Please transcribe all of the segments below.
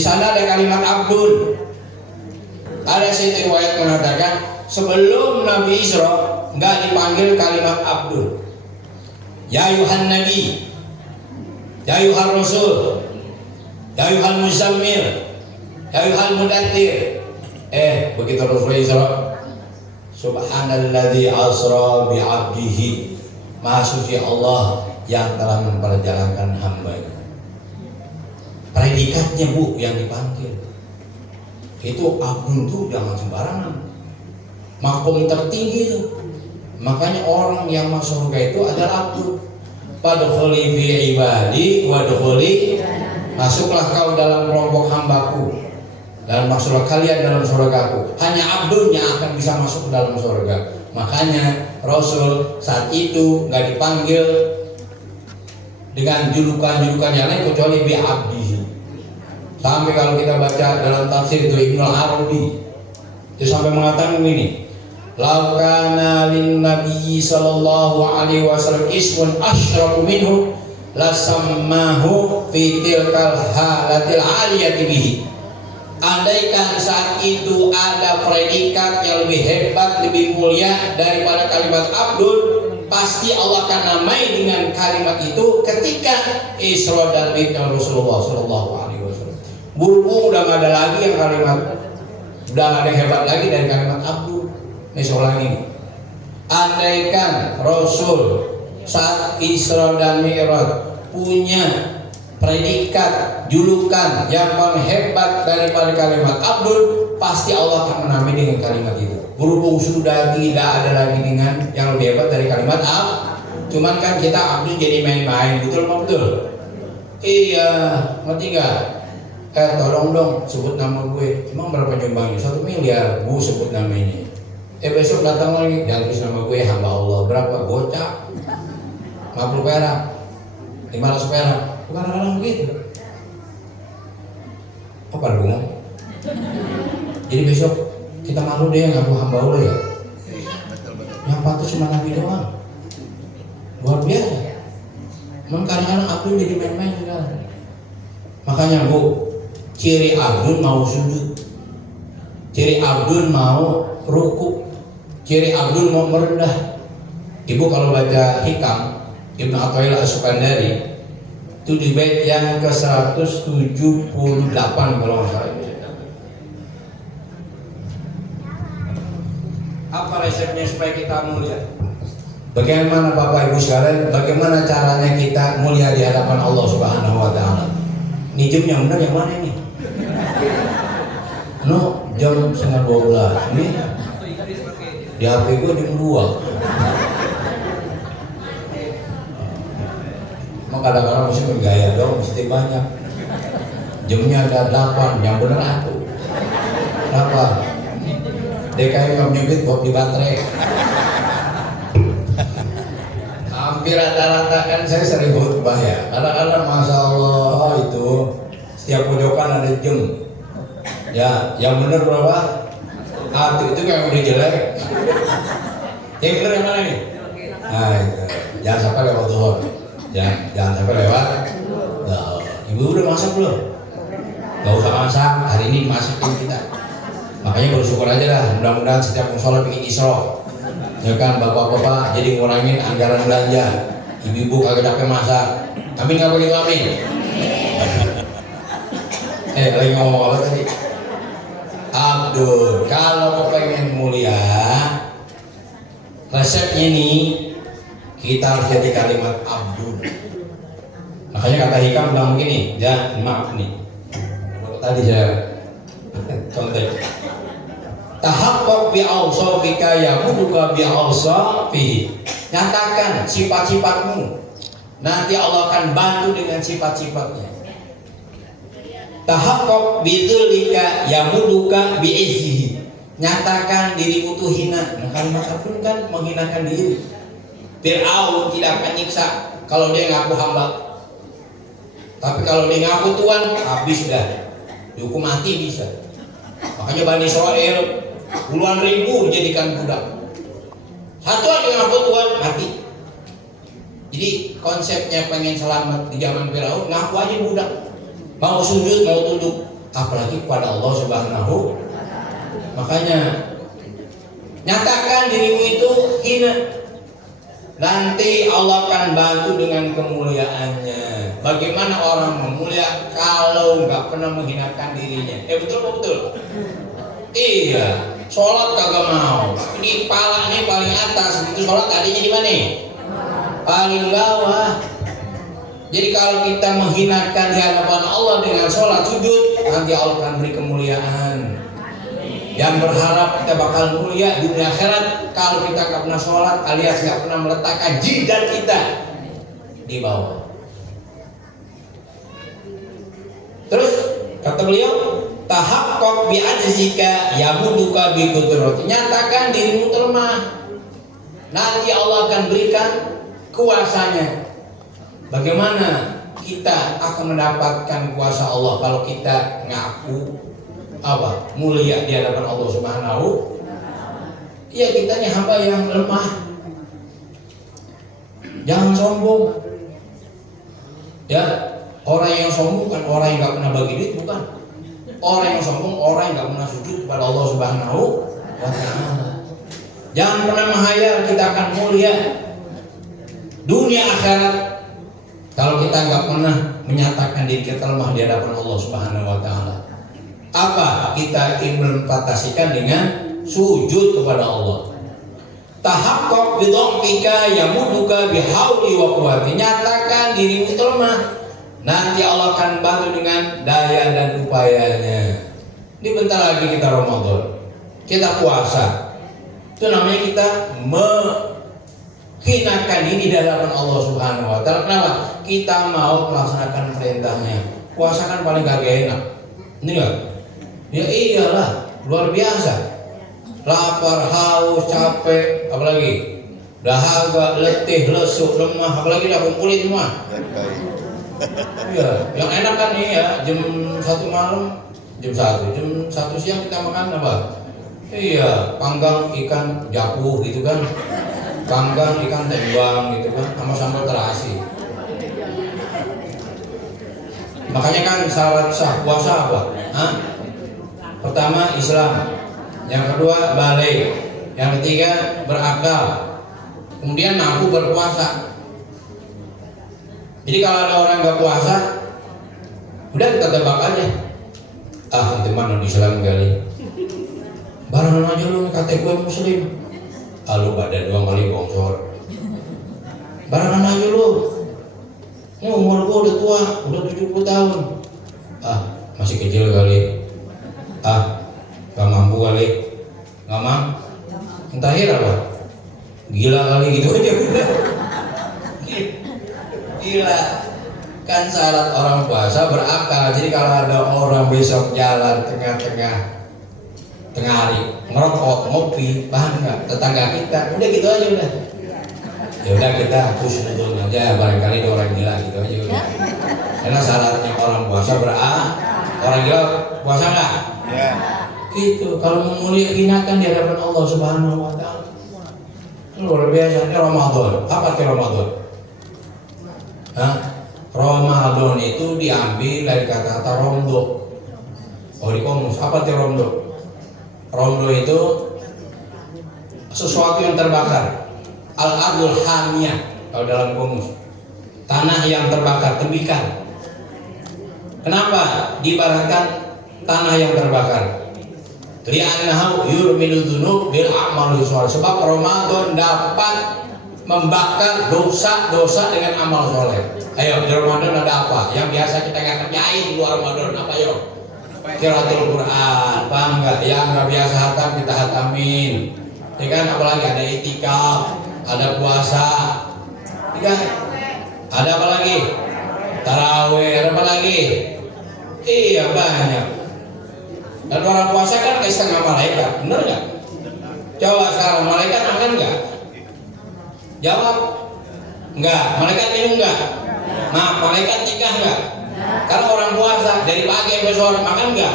sana ada kalimat abdun. Ada satu riwayat mengatakan sebelum Nabi Isra nggak dipanggil kalimat abdun. Ya ayuhan nabi, ya ayuhan rasul, ya ayuhan muzammil, ya ayuhan mudaththir. Begitu Rasul Isra, subhanalladzi asra bi 'abdihi, maha suci Allah yang telah memperjalankan hamba-Nya. Predikatnya Bu yang dipanggil. Itu abdun tuh jangan sembarangan. Makom tertinggi itu. Makanya orang yang masuk surga itu adalah abdun. Fadkhuli fi ibadi wadkhuli, masuklah kau dalam kelompok hambaku dan masuklah kalian dalam surgaku. Hanya abdun yang akan bisa masuk ke dalam surga. Makanya Rasul saat itu nggak dipanggil dengan julukan-julukan yang lain kecuali bi abdihi. Sampai kalau kita baca dalam tafsir itu Ibnu Arabi itu sampai mengatakan begini, laukana lin nabi sallallahu alaihi wasallam ismun asyrafu minhu lasammahu fi tilkal halatil aliyati bihi. Andaikan saat itu ada predikat yang lebih hebat, lebih mulia daripada kalimat abdul, pasti Allah akan namai dengan kalimat itu ketika Isra dan Mi'raj Rasulullah sallallahu alaihi wasallam. Berhubung udah nggak ada lagi yang kalimat, udah nggak ada yang hebat lagi dari kalimat abdul. Ini soal ini. Andaikan Rasul saat Isra dan Mi'raj punya predikat, julukan yang paling hebat daripada kalimat abdul, pasti Allah akan menamai dengan kalimat itu. Berhubung sudah tidak ada lagi dengan yang lebih hebat dari kalimat cuman kan kita abdul jadi main-main, betul apa betul? Iya, ngerti nggak? Tolong dong sebut nama gue. Emang berapa nyumbangnya? 1 miliar. Bu sebut nama ini. Besok datang lagi, jangan tulis nama gue hamba Allah. Berapa? Gocap 50 perak, 500 perak. Bukan orang begitu. Apa bunga? Jadi besok kita malu deh ngaku hamba Allah ya. Yang patut cuma Nabi doang. Luar biasa. Memang kadang-kadang abdul jadi main-main juga. Makanya Bu, ciri abdul mau sujud, ciri abdul mau ruku, ciri abdul mau merendah. Ibu kalau baca hikam Ibnu Athaillah As-Sukandari itu di bait yang ke-178 kalau nggak salah. Apa resepnya supaya kita mulia? Bagaimana Bapak Ibu sekalian? Bagaimana caranya kita mulia di hadapan Allah Subhanahu Wa Taala? Ini jam yang benar yang mana ini? No, jam 11:30. Ini di HP gue jam 2. Emang kadang-kadang mesti bergaya dong, mesti banyak. Jamnya ada 8, yang benar aku. Kenapa? DKI nggak menyebut buat di baterai. Hampir rata-rata kan saya sering khutbah ya. Kadang-kadang Masya Allah itu setiap pojokan ada jam. Ya, yang benar berapa? Itu yang udah jelek. Yang benar yang mana nih? Nah itu. Jangan sampai lewat zuhur. Jangan sampai lewat. Nah, ibu udah masak belum? Gak usah masak. Hari ini masakin kita. Makanya bersyukur aja lah. Mudah-mudahan setiap musola bikin isro. Ya kan bapak-bapak jadi ngurangin anggaran belanja. Ibu-ibu kagak capek masak. Amin nggak begitu amin? Lagi ngomong apa tadi? Abdul, kalau pengen mulia, resepnya nih kita harus jadi kalimat abdul. Makanya kata hikam bilang begini, ya maaf nih. Tadi saya contoh. Tahaqqaq bi awsafika yamuduka bi awsafihi. Nyatakan sifat-sifatmu. Nanti Allah akan bantu dengan sifat-sifatnya. Tahaqqaq bi dzulika yamuduka bi izzihi. Nyatakan dirimu tuh hina. Nah, kalimat abdul kan menghinakan diri. Fir'aun tidak akan nyiksa kalau dia ngaku hamba. Tapi kalau dia ngaku Tuhan, habis dah. Dihukum mati bisa. Makanya Bani Israel puluhan ribu dijadikan budak. Satu aja ngaku Tuhan mati. Jadi konsepnya pengen selamat di zaman Firaun, ngaku aja budak. Mau sujud, mau tunduk. apalagi kepada Allah Subhanahu. Makanya nyatakan dirimu itu hina, nanti Allah akan bantu dengan kemuliaannya. Bagaimana orang memulia kalau nggak pernah menghinakan dirinya? Betul betul. Iya, sholat kagak mau. Ini palanya paling atas, itu sholat tadinya di mana? Paling bawah. Jadi kalau kita menghinakan di hadapan Allah dengan sholat sujud, nanti Allah akan beri kemuliaan. Yang berharap kita bakal mulia dunia akhirat kalau kita nggak pernah sholat alias nggak pernah meletakkan jidat kita di bawah. Terus kata beliau, tahaqqaq bi ajzika yamuduka bi qudrati. Nyatakan dirimu lemah, nanti Allah akan berikan kuasanya. Bagaimana kita akan mendapatkan kuasa Allah kalau kita ngaku mulia di hadapan Allah Subhanahu? Ya, kitanya hamba yang lemah. Jangan sombong. Ya, orang yang sombong kan orang yang nggak pernah bagi duit, bukan. Orang yang sombong orang yang nggak pernah sujud kepada Allah Subhanahu wa Ta'ala. Jangan pernah menghayal kita akan mulia dunia akhirat kalau kita nggak pernah menyatakan diri kita lemah di hadapan Allah Subhanahu wa Ta'ala. Apa kita ingin membatasikan dengan sujud kepada Allah? Tahaqqaq bi dhafika yamuduka bi hauli wa quwwati. Nyatakan dirimu lemah, nanti Allah akan bantu dengan daya dan upayanya. Ini bentar lagi kita Ramadan, kita puasa. Itu namanya kita menghinakan diri di hadapan Allah Subhanahu wa Ta'ala. Kenapa? Kita mau melaksanakan perintahnya. Puasa kan paling kagak enak. Ini enggak? Ya iyalah, luar biasa. Lapar, haus, capek, apalagi dahaga, letih, lesu, lemah, apalagi dah kumpulin semua. Iya, yang enak kan nih ya, jam 1 malam, jam 1 siang kita makan apa? Iya, panggang ikan japu gitu kan, panggang ikan tembang gitu kan, sama sambal terasi. Makanya kan syarat sah puasa apa? Pertama Islam, yang kedua balik, yang ketiga berakal, kemudian mampu berpuasa. Jadi kalau ada orang nggak puasa, udah kita tebak aja, itu mana Islam kali. Barengan aja lu kata gue muslim, lu badan 2 kali bongsor. Barengan aja lu, umur gue udah tua, udah 70 tahun, masih kecil kali. Gak mampu kali, gak mampu. Entahir apa? Gila kali gitu aja udah. Gila. Kan syarat orang puasa berakal. Jadi kalau ada orang besok jalan tengah hari ngerokok, ngopi, paham nggak? Tetangga kita, udah gitu aja udah. Ya udah kita husnuzon aja, barangkali ada orang gila gitu aja udah. Karena syaratnya orang puasa orang gila puasa nggak? Ya. Gitu. Kalau memuliakan di hadapan Allah Subhanahu wa Ta'ala. Luar biasa. Ini Ramadan. Apa itu Ramadan? Ramadan itu diambil dari kata-kata romdo. Di komus. Apa itu romdo? Romdo itu sesuatu yang terbakar. Al-ardul hamiyah kalau dalam komus. Tanah yang terbakar, tembikar. Kenapa diibaratkan tanah yang terbakar? Li'annahu yurmilu dzunub bil a'mali shalih. Sebab Ramadan dapat membakar dosa-dosa dengan amal soleh. Ayo, di Ramadan ada apa? Yang biasa kita nggak kerjain di luar Ramadan apa yo? Qiraatul Quran, paham nggak? Yang nggak biasa hatam kita hatamin. Ya kan? Apalagi ada itikaf, ada puasa, ya kan? Ada apa lagi? Tarawih, ada apa lagi? Iya banyak. Dan orang puasa kan kayak setengah malaikat, bener nggak? Coba sekarang malaikat makan nggak? Jawab, nggak. Malaikat minum nggak? Malaikat nikah nggak? Kalau orang puasa dari pagi sampai sore makan nggak?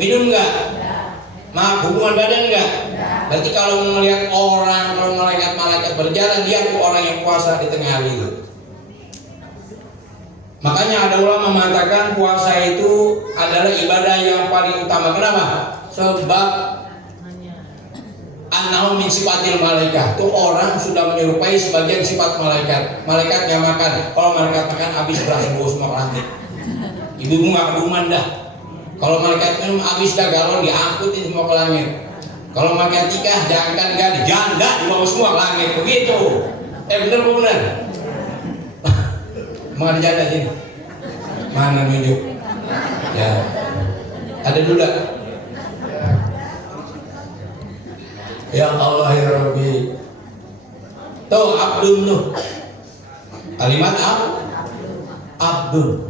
Minum nggak? Hubungan badan nggak? Berarti kalau melihat orang, kalau malaikat berjalan, lihat orang yang puasa di tengah hari itu. Makanya ada ulama mengatakan puasa itu adalah ibadah yang paling utama. Kenapa? Sebab annahu min sifatil malaikat. Itu orang sudah menyerupai sebagian sifat malaikat. Malaikat yang makan. Kalau malaikat makan habis berasa bau semua ke langit. Ibu nggak keduman dah. Kalau malaikat minum habis dah galon diangkutin semua ke langit. Kalau malaikat nikah jangan janda dibawa semua ke langit. Begitu. Bener. Mau ada janda sini? Mana nunjuk? Ya. Ada duda? Ya Allah ya Rabbi. Tuh Abdun tuh. Kalimat Abdun.